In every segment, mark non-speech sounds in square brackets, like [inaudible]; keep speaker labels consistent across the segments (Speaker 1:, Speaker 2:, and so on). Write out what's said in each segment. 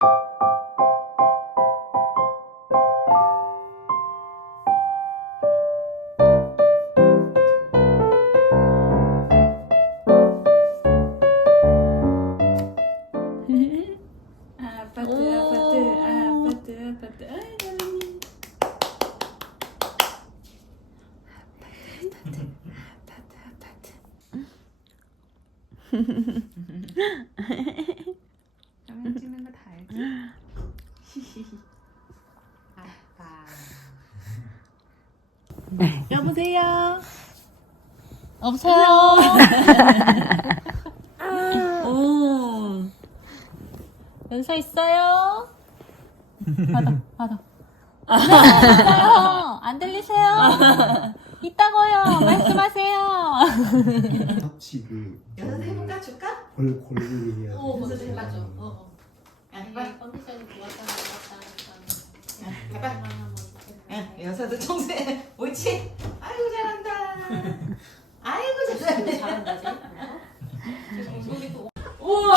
Speaker 1: 아
Speaker 2: 없어요.
Speaker 1: 오
Speaker 2: 연서 있어요? 받아, 받아. 있어요. 안 들리세요? 있다고요. 말씀하세요.
Speaker 3: 터치 그
Speaker 1: 연서 해볼까 줄까?
Speaker 3: 골 골룸이야.
Speaker 2: 오, 먼저 해봐줘. 어, 어.
Speaker 1: 해봐
Speaker 2: 컨디션이 좋았다, 좋았다.
Speaker 1: 해봐 야, 여사도 청소해 옳지? 아이고 잘한다 아이고 잘한다
Speaker 2: 잘한다, 쟤.
Speaker 1: 우와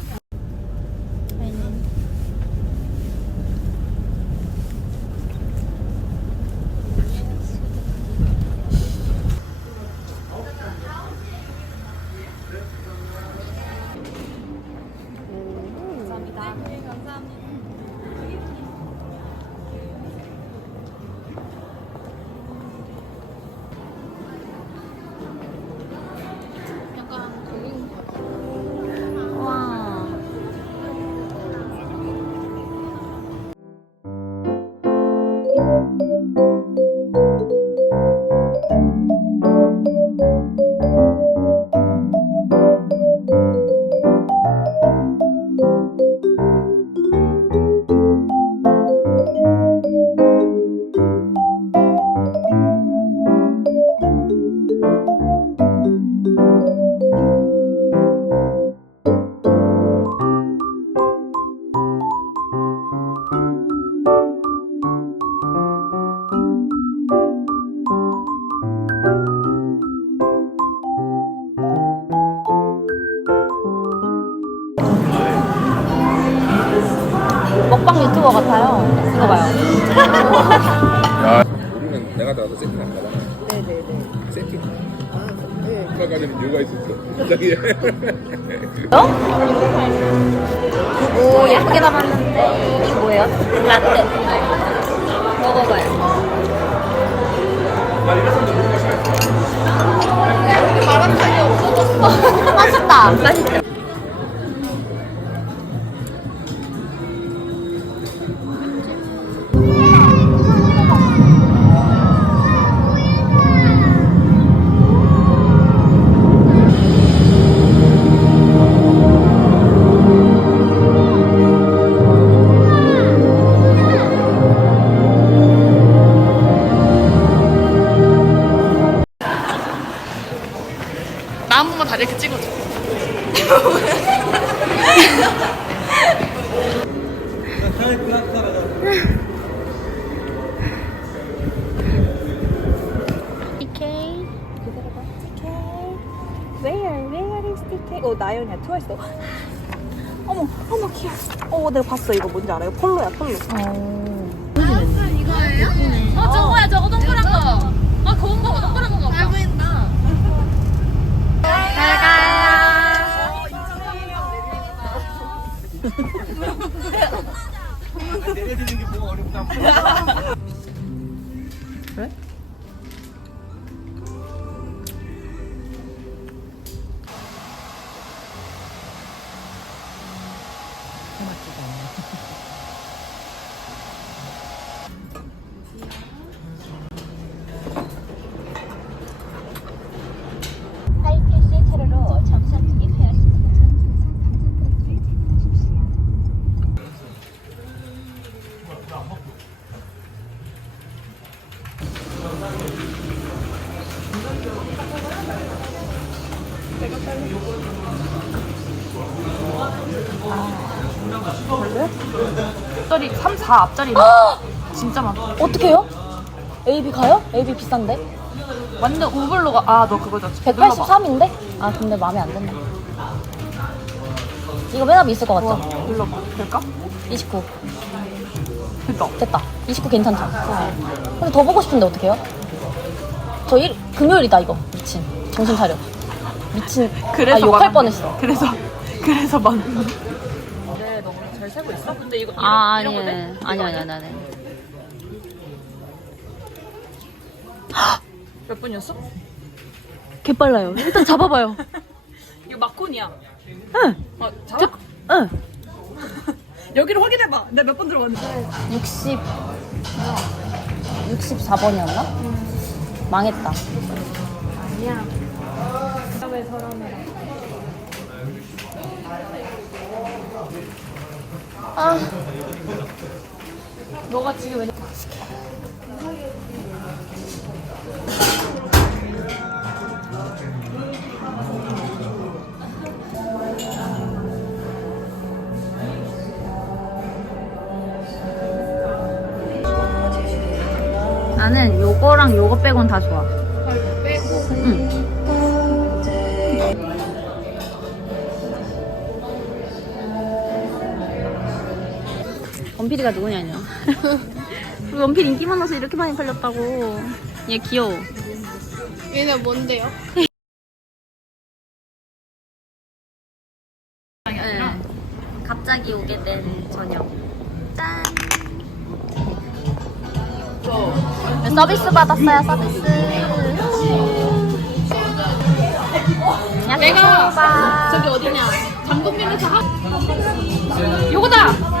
Speaker 2: Thank you. 먹방 유튜버 같아요. 이거 봐요.
Speaker 4: 야, 우리는 내가 나도 세팅 안 가봐. 네네네. 세팅. 아, 네. 가지는 이유가 있었어. 갑자기.
Speaker 2: 오 예쁘게 담았는데 이게 뭐예요? 라떼. 먹어봐요. 말하는 사이 없어졌어. [laughs] 맛있다.
Speaker 1: 이렇게 찍어줘.
Speaker 2: 어 나연이야 트와이스 어머 어머 귀여워. 어 내가 봤어 이거 뭔지 알아요? 폴로야 폴로.
Speaker 5: 어. 아, 이거예요? 어 저거야 저거 동그란 거. 어, 아 고운 거 동그란 거. [laughs]
Speaker 6: 내려드리는 게 뭐가 어렵다.
Speaker 5: 앞자리 3, 4 앞자리 진짜 많아.
Speaker 2: 어떡해요? AB 가요? AB 비싼데?
Speaker 5: 완전 오블로가 아 너 그거죠.
Speaker 2: 183인데? 아 근데 마음에 안 든다 이거 맨 앞에 있을 것 같죠?
Speaker 5: 눌러봐. 될까?
Speaker 2: 29
Speaker 5: 됐다.
Speaker 2: 됐다 29 괜찮죠? 근데 더 보고 싶은데 어떡해요? 저 일, 금요일이다 이거 미친 정신 차려 미친
Speaker 5: 그래서
Speaker 2: 아 욕할 뻔했어
Speaker 5: 그래서 그래서 만. 세고 있어. 근데 이거
Speaker 2: 아
Speaker 5: 이런,
Speaker 2: 아니
Speaker 5: 이런 거네?
Speaker 2: 아니 아니 아니 아니
Speaker 5: 몇 분이었어?
Speaker 2: 개빨라요 일단 잡아봐요 [laughs]
Speaker 5: 이거 마콘이야.
Speaker 2: 응
Speaker 5: 어, 잡아?
Speaker 2: 응. [laughs]
Speaker 5: 여기를 확인해봐. 내가 몇 번 들어갔는데.
Speaker 2: 60 64번이었나? 망했다 아
Speaker 5: 너가 지금 왜?
Speaker 2: 나는 요거랑 요거 빼곤 다 좋아. 원필이가 누구냐뇨. [laughs] 우리 원필 인기 많아서 이렇게 많이 팔렸다고. 얘 귀여워.
Speaker 7: 얘는 뭔데요?
Speaker 2: 네. 갑자기 오게 된 저녁. 짠. 서비스 받았어요, 서비스. 내가
Speaker 5: 저기 어디냐? 장동민에서 하. 요거다.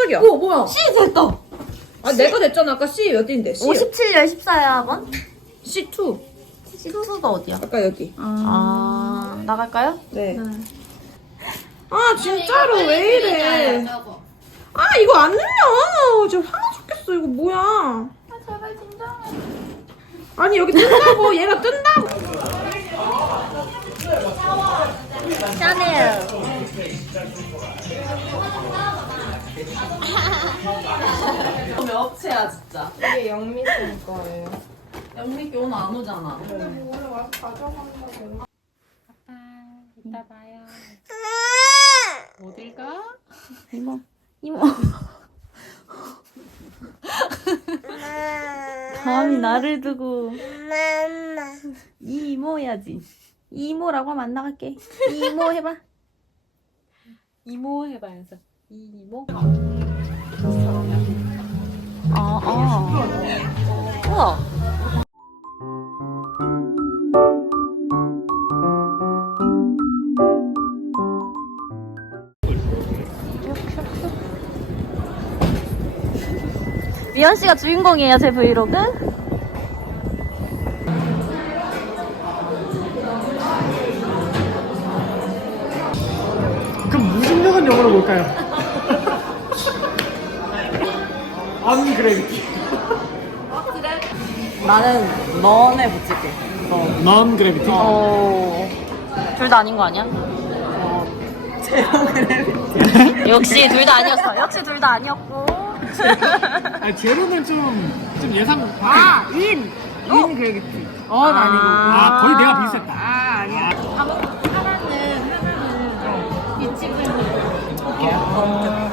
Speaker 3: 깜짝이야.
Speaker 5: 오 뭐야?
Speaker 2: C 됐다.
Speaker 3: 아 내가 됐잖아. 아까 C 몇 인데? C.
Speaker 2: 57열 14야 학원?
Speaker 3: C2.
Speaker 2: C2가 어디야?
Speaker 3: 아까 여기.
Speaker 2: 아, 나갈까요?
Speaker 3: 네. 아 진짜로 왜 이래? 아 이거 안 눌려. 저 화나 죽겠어. 이거 뭐야? 아 제발 진정해. 아니 여기 뜬다고. 얘가 뜬다고.
Speaker 2: 샤넬.
Speaker 5: 왜 업체야 진짜?
Speaker 7: 이게 영미쌤 거예요.
Speaker 5: 영미 오늘 안 오잖아. 어딜 가?
Speaker 2: 이모. 이모. 감히 나를 두고. 이모야지. 이모라고 하면 안 나갈게. 이모 해봐.
Speaker 5: 이모 해봐야 이 뭔가
Speaker 2: 아, 아. 우와. 미연 씨가 주인공이에요, 제 브이로그?
Speaker 3: 그럼 무슨 영화를 볼까요? 언그래비티.
Speaker 2: 나는 너네 붙일게.
Speaker 3: 넌 그래비티.
Speaker 2: 어. 둘 다 아닌 거 아니야? [laughs] 역시 둘 다 아니었어. 역시 둘 다 아니었고.
Speaker 3: 아, 제로는 좀, 좀 예상. 아, 인! 인 그래비티. 어는 아니고. 아, 거의 내가 비슷했다. 아, 아니야.
Speaker 1: 뭐하나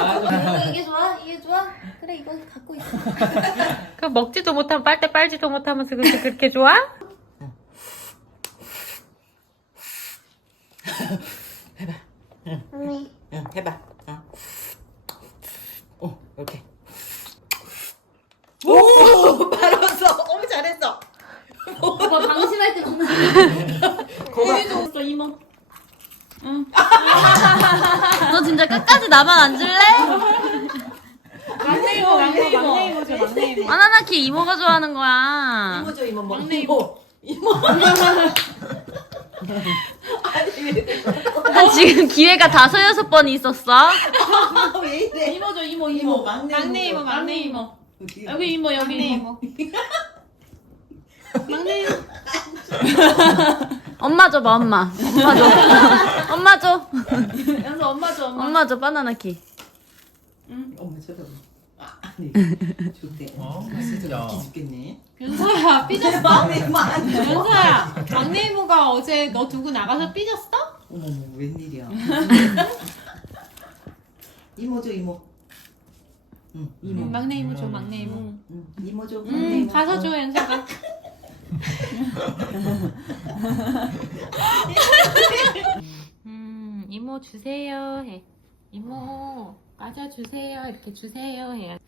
Speaker 2: 이거 이게 좋아? 이게 좋아? 그래 이거 갖고 있어. [laughs]
Speaker 6: 그 먹지도 못하면 빨대 빨지도 못하면서 그렇게 그렇게 좋아?
Speaker 1: 응 해봐. 응. 오 이렇게. 오 말았어. 어머 잘했어.
Speaker 2: 오빠 방심할 때 방심. [laughs]
Speaker 1: 거봐.
Speaker 2: 이모. 응. [laughs] 너 진짜 끝까지 나만 안 줄래?
Speaker 6: 막내 이모 막내 이모 막내 이모죠 막내 이모.
Speaker 2: 바나나키 이모가 좋아하는 거야.
Speaker 1: 이모죠 이모 뭐. 이모. 이모. 아니 왜?
Speaker 2: 한 지금 기회가 다섯 여섯 번 있었어.
Speaker 1: 아, [laughs] 왜 이래?
Speaker 6: 이모죠 이모
Speaker 1: 이모 막내
Speaker 6: 막내 이모 막내 이모. 여기 이모 여기 이모. 막내 이모. [laughs]
Speaker 2: 엄마 줘봐 엄마. 엄마 줘. [laughs] 엄마 줘.
Speaker 6: 연서 엄마 줘 엄마.
Speaker 2: 엄마 줘 바나나키.
Speaker 1: 어머 저도. 아 아니 좋대.
Speaker 3: 어,
Speaker 1: 진짜 웃기 죽겠네.
Speaker 6: 연서야 삐졌어? [laughs]
Speaker 1: 이모 아니.
Speaker 6: 연서야 막내 이모가 어제 너 두고 나가서 삐졌어?
Speaker 1: 어머 웬일이야. [laughs] 이모죠 이모. 응 이모.
Speaker 6: 음, 막내 이모 줘 막내 이모.
Speaker 1: 응 이모죠. 막내
Speaker 6: 음
Speaker 1: 이모.
Speaker 6: 가서
Speaker 1: 어.
Speaker 6: 줘 연서가. 음 이모 주세요 해. 이모 과자 주세요 이렇게 주세요 해.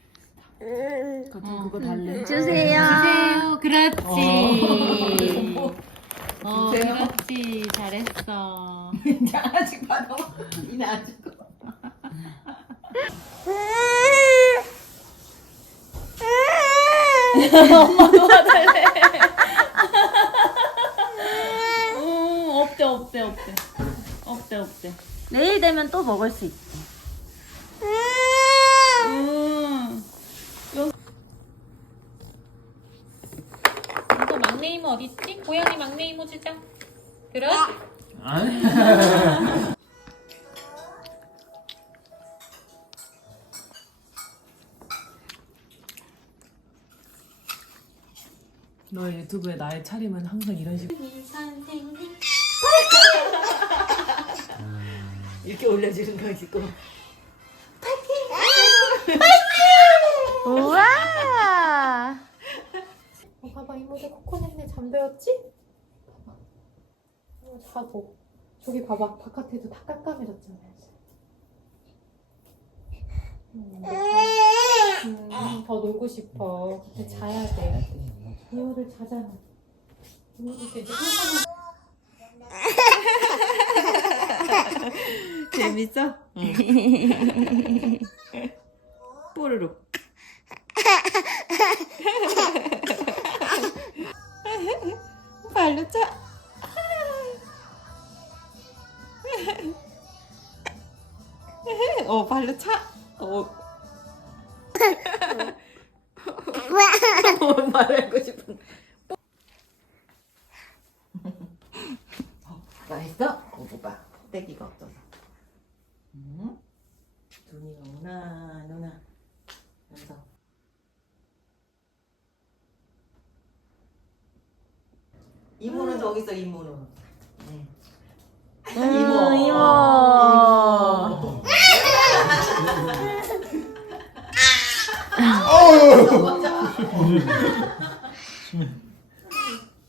Speaker 1: 그거 달래.
Speaker 2: 주세요.
Speaker 6: 주세요. 그렇지. 어, 그렇지. 잘했어.
Speaker 1: 이제 아직 받아. 이나 아직.
Speaker 6: 음, 없대, 없대, 없대. 없대, 없대.
Speaker 2: 내일 되면 또 먹을 수 있지.
Speaker 6: 음. 이거 막내 이모 어디 있지? 고양이 막내 이모 주자. 그렇지.
Speaker 8: 너의 유튜브에 나의 차림은 항상 이런 식으로
Speaker 1: 이 렇게 올려주는 거 있고.
Speaker 2: 우와.
Speaker 6: 어, 봐봐 이모들 코코넷네 잠들었지? 어, 자고. 저기 봐봐 바깥에도 다 깜깜해졌잖아요 음, 음, 더 놀고 싶어. 근데 자야 돼. 이모들 자잖아. 이모들 이제 항상 [laughs]
Speaker 1: 재밌어? 응. 뽀로로. 발로 차. 어, 발로 차. 어. 어, 말하고 싶은. 어, 맛있어? 어, 봐 껍데기가 없어서. 응? 눈이 오나, 누나. 그래서. 이모는 음. 저기 있어, 이모는. 네.
Speaker 2: 음,
Speaker 1: 음,
Speaker 2: 이모.
Speaker 1: 이모.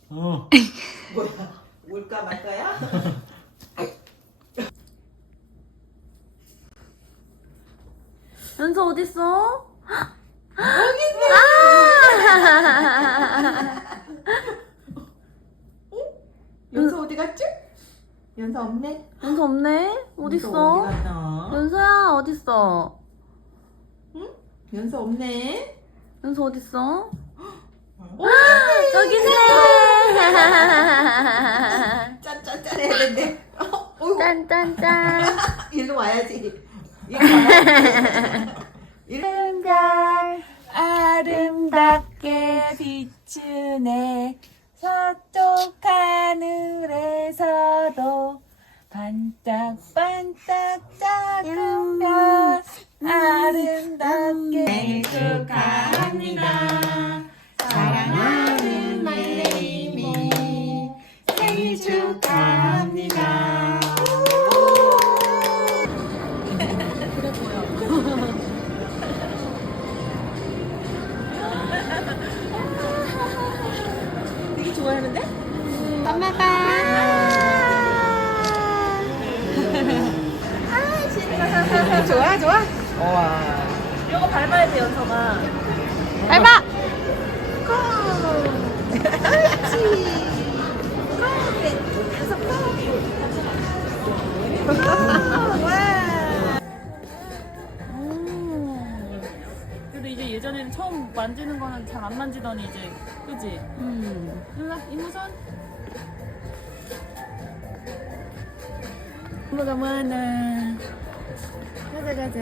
Speaker 3: 어.
Speaker 1: 뭐야? 올까 말까야?
Speaker 2: 연서 어딨어?
Speaker 1: 연서 어디 갔지? 연서 없네.
Speaker 2: 연서 없네?
Speaker 1: 연서
Speaker 2: 어딨어?
Speaker 1: 어디 갔나?
Speaker 2: 연서야 어딨어?
Speaker 1: 연서 없네.
Speaker 2: 연서 어딨어?
Speaker 1: 어?
Speaker 2: 여기 있네.
Speaker 1: 짠짠짠 해야 된대. 어, 어이구.
Speaker 2: 짠짠짠. [laughs]
Speaker 1: 일로 와야지. 일로 와야지. 일로
Speaker 8: 아름답게 비추네 서쪽 하늘에서도 반짝반짝 작은 별 아름답게 축하합니다. 사랑하는 말레이미 생일 축하합니다
Speaker 1: 좋아
Speaker 5: 좋아.
Speaker 2: 이거 밟아야 돼 연서가.
Speaker 5: 밟아.
Speaker 8: 근데 이제 예전에는 처음 만지는 거는 잘 안 만지더니 이제 그지?
Speaker 2: 음.
Speaker 8: 일로 이모선
Speaker 2: 뭐가 많아. 가자 가자.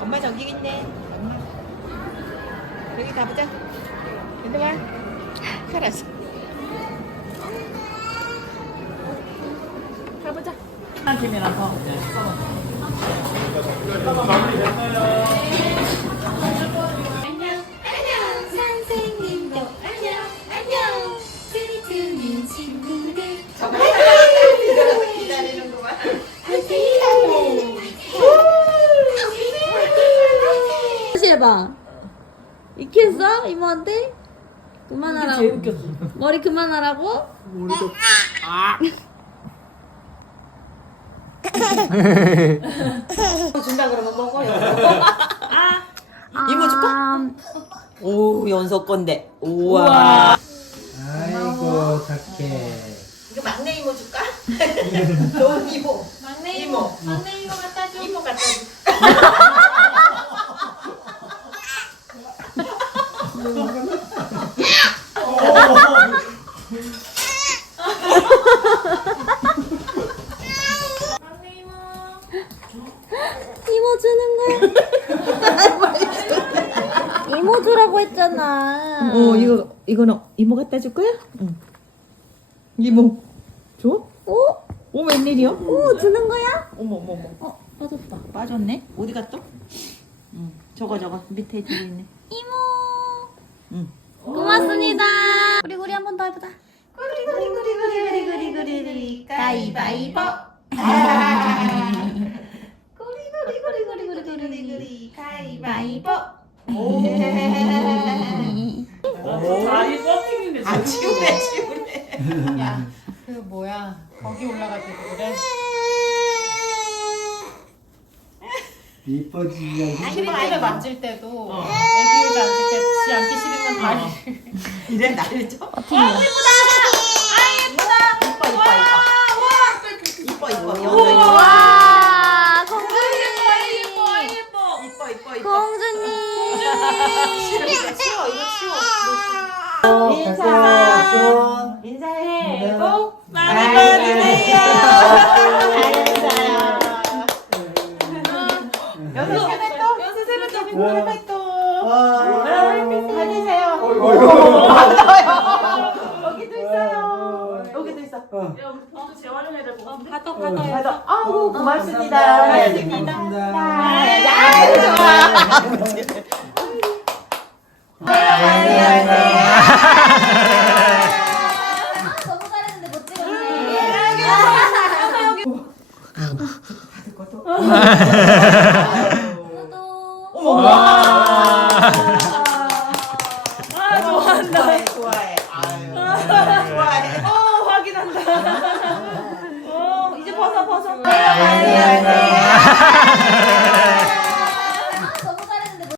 Speaker 1: 엄마 저기 있네. 엄마. 여기 가보자. 얘들 와. 알았어. 가보자.
Speaker 8: 팀이라서
Speaker 9: 안녕
Speaker 2: 했어? 이모한테? 그만하라고.
Speaker 8: 제일 웃겼어
Speaker 2: 머리 그만하라고?
Speaker 1: 준다 그러면 먹어요. 이모 줄까? 오 연서 건데. 우와.
Speaker 3: 아이고 착해
Speaker 1: 이거 막내 이모 줄까? [laughs] 너 이모. 막내 이모.
Speaker 6: 막내 이모 갖다 줘.
Speaker 1: 이모 갖다 줘. [laughs] 어, 이거 이거는 이모 갖다 줄 거야? 응. 이모 줘?
Speaker 2: 어?
Speaker 1: 오 웬일이야?
Speaker 2: 오 주는 거야?
Speaker 1: 어머 어머 어머.
Speaker 2: 어 빠졌다.
Speaker 1: 빠졌네. 어디 갔어? 응. 저거 저거 밑에 뒤에 있네.
Speaker 2: 이모.
Speaker 1: 응.
Speaker 2: 고맙습니다. 우리 우리 한 번 더 해보자.
Speaker 1: 구리구리구리구리구리구리구리 가위바위보. 구리구리구리구리구리구리구리 가위바위보. 오.
Speaker 8: 다리 뻗팅인데
Speaker 1: 아 치우네 치우네. [laughs]
Speaker 6: 야, 그 뭐야? 거기 올라가지고 그래.
Speaker 3: 이뻐지려고
Speaker 6: 키리키를 만질 때도 애기 의자 앉을 때지 앉기 싫으면 다리.
Speaker 1: 이래 나를 줘. 아. 아 예쁘다. 이뻐 이뻐 이뻐. 이뻐 이뻐. 이뻐.
Speaker 2: 와 공주님.
Speaker 1: 이뻐 이뻐 이뻐.
Speaker 2: 공주님.
Speaker 1: 치워 이거 치워. 인사 인사해. 복 많이 받으세요. 연서 세뱃돈 연서 세뱃돈 세뱃돈 받으세요. [laughs] 여기도 있어요. 여기도 있어.
Speaker 8: 야 우리 또 재활용해야 될것 같은데?
Speaker 6: 받아 받아.
Speaker 1: 맞아. 아우 고맙습니다.
Speaker 3: 고맙습니다
Speaker 1: 아유 좋아.